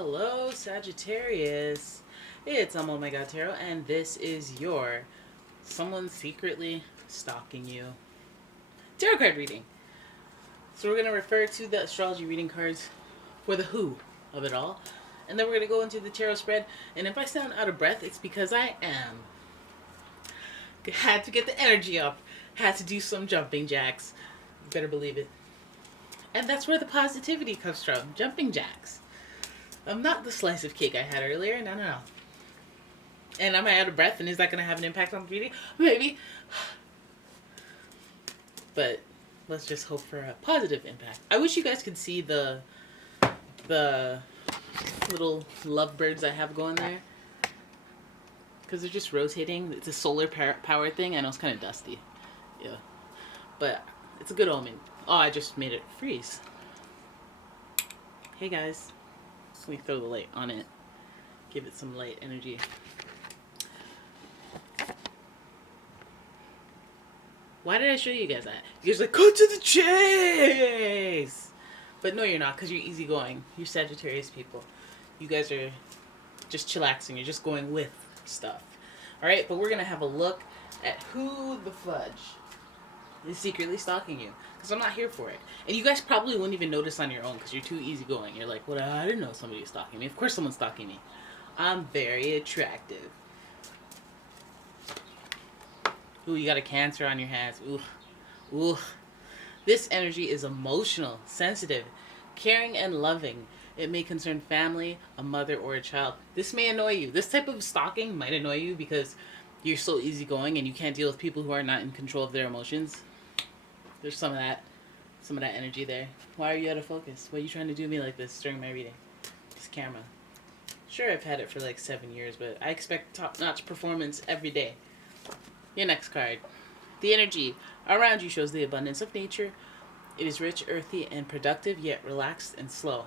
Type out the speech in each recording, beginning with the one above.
Hello, Sagittarius. It's OMG Tarot, and this is your someone secretly stalking you tarot card reading. So we're going to refer to the astrology reading cards for the who of it all, and then we're going to go into the tarot spread. And if I sound out of breath, it's because I am. Had to get the energy up. Had to do some jumping jacks. You better believe it. And that's where the positivity comes from. Jumping jacks. Not the slice of cake I had earlier. No. And am I out of breath? And is that going to have an impact on the reading? Maybe. But let's just hope for a positive impact. I wish you guys could see the little lovebirds I have going there. Because they're just rotating. It's a solar power thing. I know it's kind of dusty. Yeah. But it's a good omen. Oh, I just made it freeze. Hey guys. Let me throw the light on it. Give it some light energy. Why did I show you guys that? You guys are like, cut to the chase! But no, you're not, because you're easygoing. You're Sagittarius people. You guys are just chillaxing. You're just going with stuff. Alright, but we're going to have a look at who the fudge is secretly stalking you. Because I'm not here for it. And you guys probably wouldn't even notice on your own because you're too easygoing. You're like, well, I didn't know somebody was stalking me. Of course someone's stalking me. I'm very attractive. Ooh, you got a Cancer on your hands. Ooh. This energy is emotional, sensitive, caring, and loving. It may concern family, a mother, or a child. This may annoy you. This type of stalking might annoy you because you're so easygoing and you can't deal with people who are not in control of their emotions. There's some of that energy there. Why are you out of focus? Why are you trying to do me like this during my reading? This camera. Sure, I've had it for like 7 years, but I expect top-notch performance every day. Your next card. The energy around you shows the abundance of nature. It is rich, earthy, and productive, yet relaxed and slow.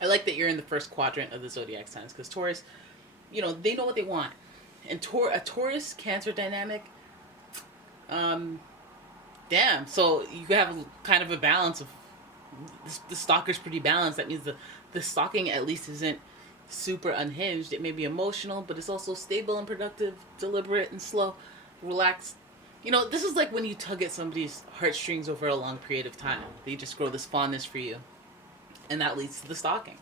I like that you're in the first quadrant of the zodiac signs, because Taurus, they know what they want. And a Taurus Cancer dynamic, damn. So you have kind of a balance of the stalker's pretty balanced. That means the stalking at least isn't super unhinged. It may be emotional, but it's also stable and productive, deliberate and slow, relaxed. This is like when you tug at somebody's heartstrings over a long period of time. They just grow this fondness for you, and that leads to the stalking.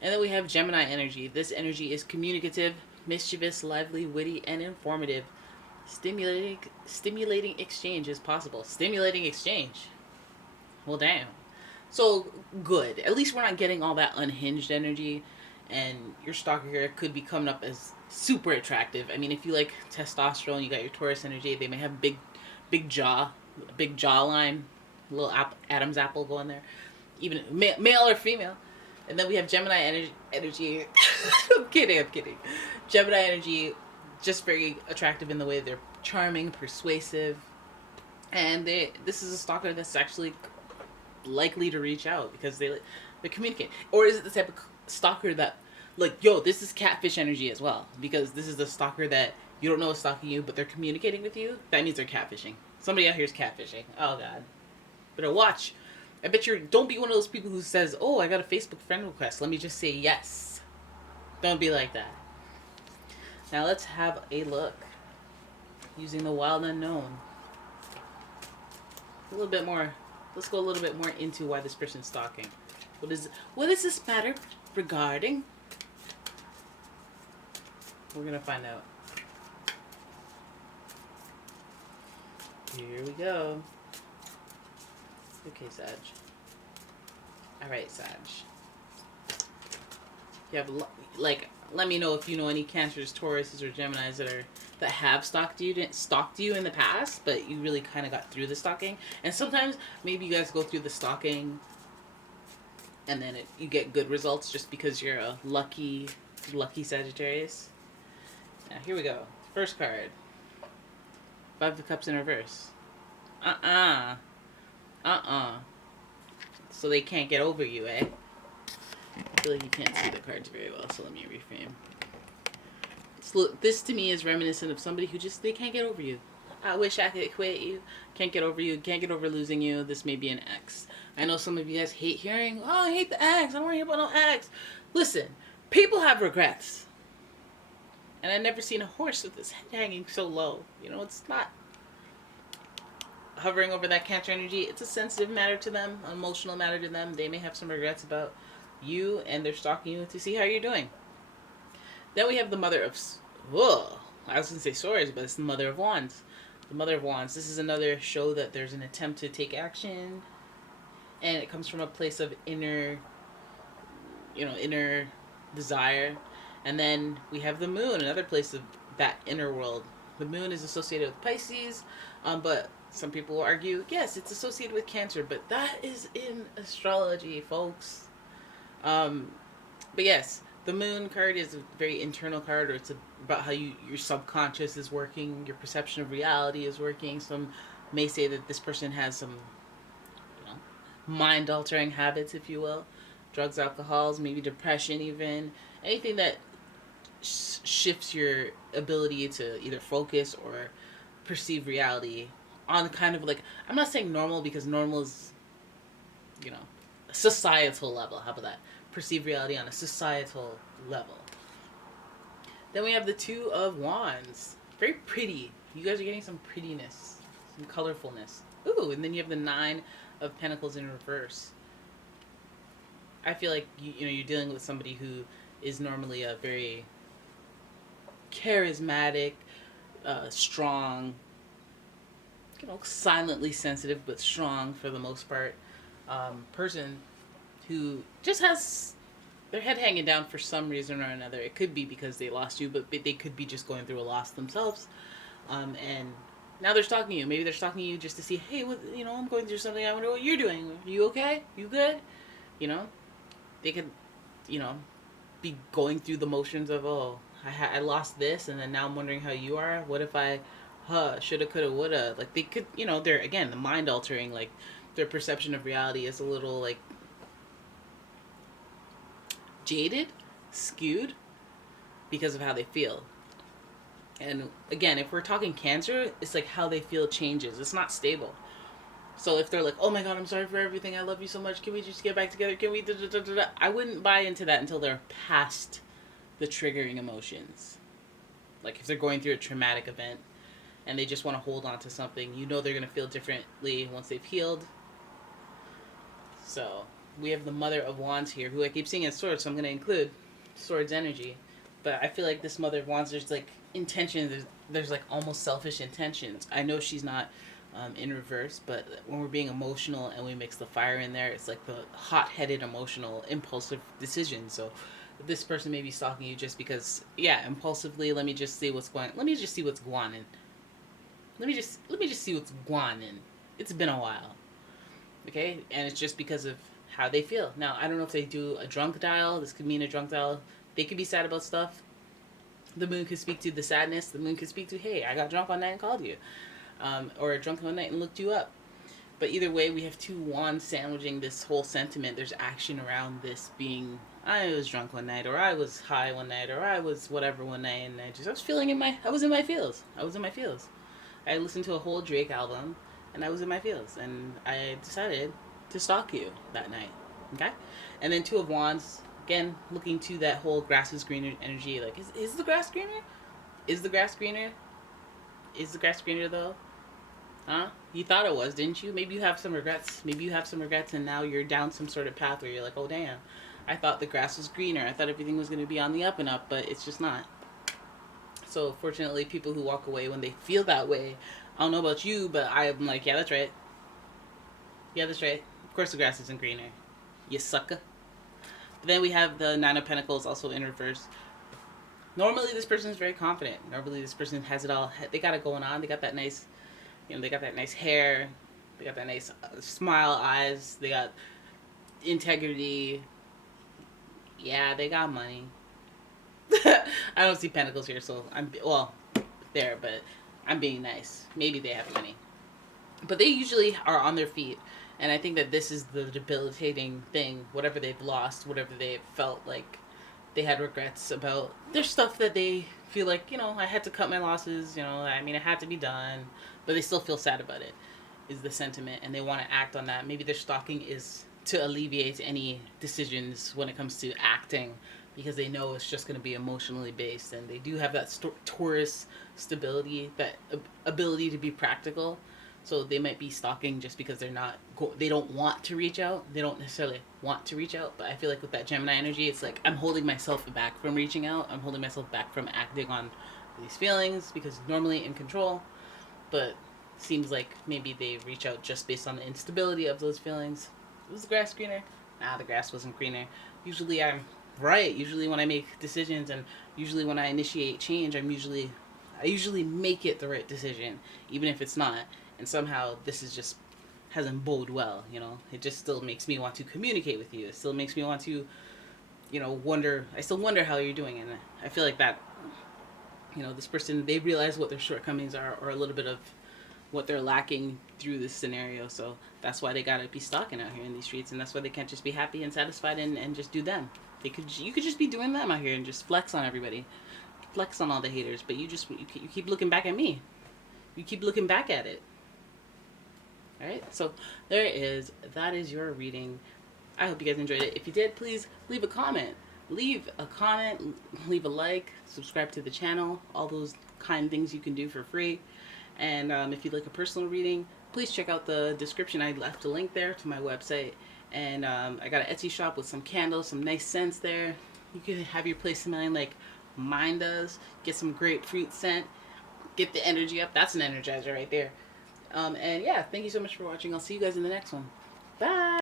And then we have Gemini energy. This energy is communicative, mischievous, lively, witty, and informative. Stimulating exchange is possible. Stimulating exchange. Well, damn. So, good. At least we're not getting all that unhinged energy, and your stalker here could be coming up as super attractive. I mean, if you like testosterone, you got your Taurus energy, they may have big jawline, little Adam's apple going there. Even male or female. And then we have Gemini energy. I'm kidding. Gemini energy, just very attractive in the way they're charming, persuasive. And this is a stalker that's actually likely to reach out because they communicate. Or is it the type of stalker that, like, yo, this is catfish energy as well? Because this is the stalker that you don't know is stalking you, but they're communicating with you. That means they're catfishing. Somebody out here is catfishing. Oh, God. Better watch. I bet don't be one of those people who says, oh, I got a Facebook friend request. Let me just say yes. Don't be like that. Now let's have a look using the wild unknown. Let's go a little bit more into why this person's stalking. What does this matter regarding? We're going to find out. Here we go. Okay, Sag. Alright, Sag. You have, let me know if you know any Cancers, Tauruses, or Geminis that have stalked you in the past, but you really kind of got through the stalking. And sometimes maybe you guys go through the stalking and then you get good results just because you're a lucky Sagittarius. Now here we go. First card. 5 of Cups in reverse. So they can't get over you, eh? I feel like you can't see the cards very well, so let me reframe. This to me is reminiscent of somebody who they can't get over you. I wish I could quit you. Can't get over you. Can't get over losing you. This may be an ex. I know some of you guys hate hearing, oh, I hate the ex. I don't want to hear about no ex. Listen, people have regrets. And I've never seen a horse with its head hanging so low. You know, it's not hovering over that Cancer energy. It's a sensitive matter to them, an emotional matter to them. They may have some regrets about you, and they're stalking you to see how you're doing. Then we have the Mother of... Whoa. I was going to say swords, but it's the Mother of Wands. The Mother of Wands. This is another show that there's an attempt to take action, and it comes from a place of inner desire. And then we have the Moon, another place of that inner world. The Moon is associated with Pisces, but some people will argue, yes, it's associated with Cancer, but that is in astrology, folks. But yes, the Moon card is a very internal card, or it's about how your subconscious is working, your perception of reality is working. Some may say that this person has some, mind-altering habits, if you will. Drugs, alcohols, maybe depression even. Anything that shifts your ability to either focus or perceive reality on kind of like, I'm not saying normal, because normal is, a societal level. How about that? Perceive reality on a societal level. Then we have the Two of Wands. Very pretty. You guys are getting some prettiness, some colorfulness. Ooh, and then you have the Nine of Pentacles in reverse. I feel like you're dealing with somebody who is normally a very charismatic, strong, silently sensitive but strong for the most part, person who just has their head hanging down for some reason or another. It could be because they lost you, but they could be just going through a loss themselves, and now they're stalking you. Maybe they're stalking you just to see, hey, I'm going through something. I wonder what you're doing. Are you okay? You good? They could, be going through the motions of, oh, I lost this, and then now I'm wondering how you are. What if I, shoulda, coulda, woulda. Like, they could, they're, again, the mind altering, like, their perception of reality is a little, like, jaded, skewed, because of how they feel. And again, if we're talking Cancer, it's like how they feel changes. It's not stable. So if they're like, oh my God, I'm sorry for everything. I love you so much. Can we just get back together? Can we da-da-da-da-da? I wouldn't buy into that until they're past the triggering emotions. Like if they're going through a traumatic event and they just want to hold on to something, they're going to feel differently once they've healed. So we have the Mother of Wands here, who I keep seeing as swords, so I'm going to include swords energy. But I feel like this Mother of Wands, there's like intention, there's like almost selfish intentions. I know she's not in reverse, but when we're being emotional and we mix the fire in there, it's like the hot-headed, emotional, impulsive decision. So this person may be stalking you just because, impulsively, let me just see what's going on in. Let me just see what's going in. It's been a while. Okay? And it's just because of how they feel. Now, I don't know if they do a drunk dial. This could mean a drunk dial. They could be sad about stuff. The Moon could speak to the sadness. The Moon could speak to, hey, I got drunk one night and called you. Or drunk one night and looked you up. But either way, we have two wands sandwiching this whole sentiment. There's action around this being, I was drunk one night, or I was high one night, or I was whatever one night, and I was in my feels. I listened to a whole Drake album, and I was in my feels, and I decided to stalk you that night. Okay? And then Two of Wands, again, looking to that whole grass is greener energy. Like, is the grass greener? Is the grass greener? Is the grass greener, though? Huh? You thought it was, didn't you? Maybe you have some regrets. And now you're down some sort of path where you're like, oh, damn. I thought the grass was greener. I thought everything was going to be on the up and up, but it's just not. So, fortunately, people who walk away when they feel that way, I don't know about you, but I'm like, yeah, that's right. Yeah, that's right. Of course the grass isn't greener. You sucker. But then we have the Nine of Pentacles also in reverse. Normally, this person is very confident. Normally, this person has it all. They got it going on. They got that nice, they got that nice hair. They got that nice smile, eyes. They got integrity. Yeah, they got money. I don't see pentacles here, so there, but I'm being nice. Maybe they have money. But they usually are on their feet. And I think that this is the debilitating thing. Whatever they've lost, whatever they've felt like they had regrets about there's stuff that they feel like, you know, I had to cut my losses, you know, I mean, it had to be done, but they still feel sad about it, is the sentiment, and they want to act on that. Maybe their stalking is to alleviate any decisions when it comes to acting, because they know it's just going to be emotionally based, and they do have that Taurus stability, that ability to be practical. So they might be stalking just because they don't want to reach out. They don't necessarily want to reach out, but I feel like with that Gemini energy, it's like I'm holding myself back from reaching out. I'm holding myself back from acting on these feelings because normally in control, but seems like maybe they reach out just based on the instability of those feelings. Was the grass greener? Nah, the grass wasn't greener. Usually I'm right. Usually when I make decisions and usually when I initiate change, I usually make it the right decision, even if it's not. And somehow this is just hasn't bode well, you know. It just still makes me want to communicate with you. It still makes me want to, you know, wonder. I still wonder how you're doing, and I feel like that, you know, this person, they realize what their shortcomings are, or a little bit of what they're lacking through this scenario. So that's why they gotta be stalking out here in these streets, and that's why they can't just be happy and satisfied and just do them. You could just be doing them out here and just flex on everybody, flex on all the haters, but you keep looking back at me. You keep looking back at it. All right, so there it is. That is your reading. I hope you guys enjoyed it. If you did, please leave a comment. Leave a like, subscribe to the channel, all those kind things you can do for free. And if you'd like a personal reading, please check out the description. I left a link there to my website. And I got an Etsy shop with some candles, some nice scents there. You can have your place smelling like mine does. Get some grapefruit scent. Get the energy up. That's an energizer right there. And yeah, thank you so much for watching. I'll see you guys in the next one. Bye!